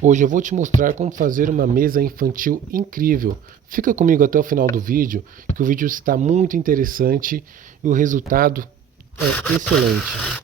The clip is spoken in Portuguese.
Hoje eu vou te mostrar como fazer uma mesa infantil incrível. Fica comigo até o final do vídeo, que o vídeo está muito interessante e o resultado é excelente.